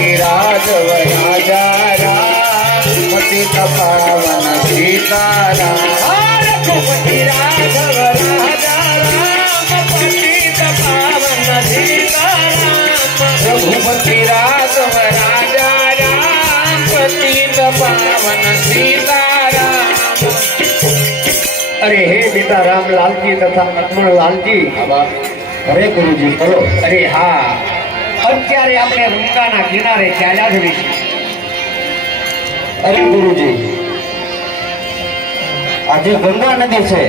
રઘુપતિ રાઘવ રાજા રામ પતિત પાવન સીતારામ રઘુપતિ રાઘવ રાજા રામ પતિત પાવન સીતારામ રઘુપતિ રાઘવ રાજા રામ પતિત પાવન સીતારામ। अरे हे पिता राम लालजी तथा लक्ष्मण लालजी अरे गुरुजी बोलो। अरे हाँ અત્યારે આપણે ગંગાના કિનારે ચાલ્યા જઈએ છીએ। અરે ગુરુજી આજે ગંગા નદી છે।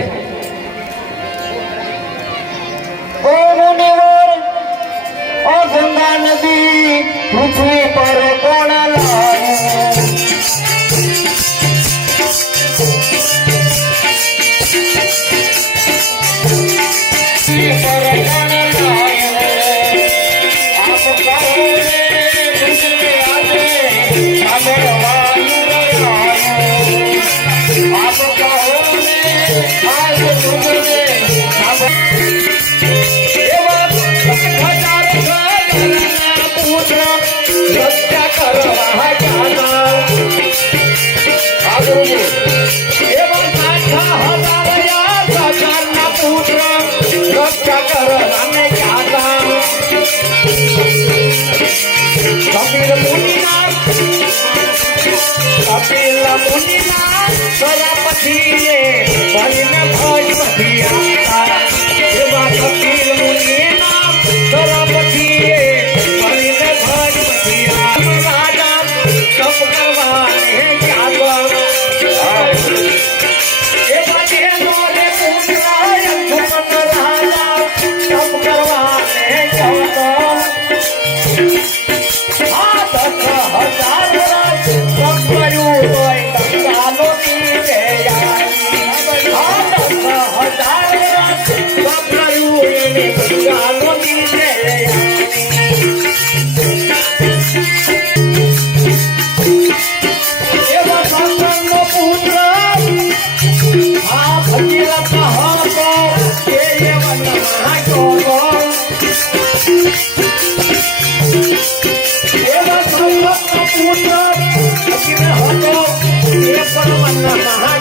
ઓ મુનિવર ઓ ગંગા નદી પૃથ્વી પર કોણ લાવ્યું?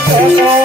Mahakota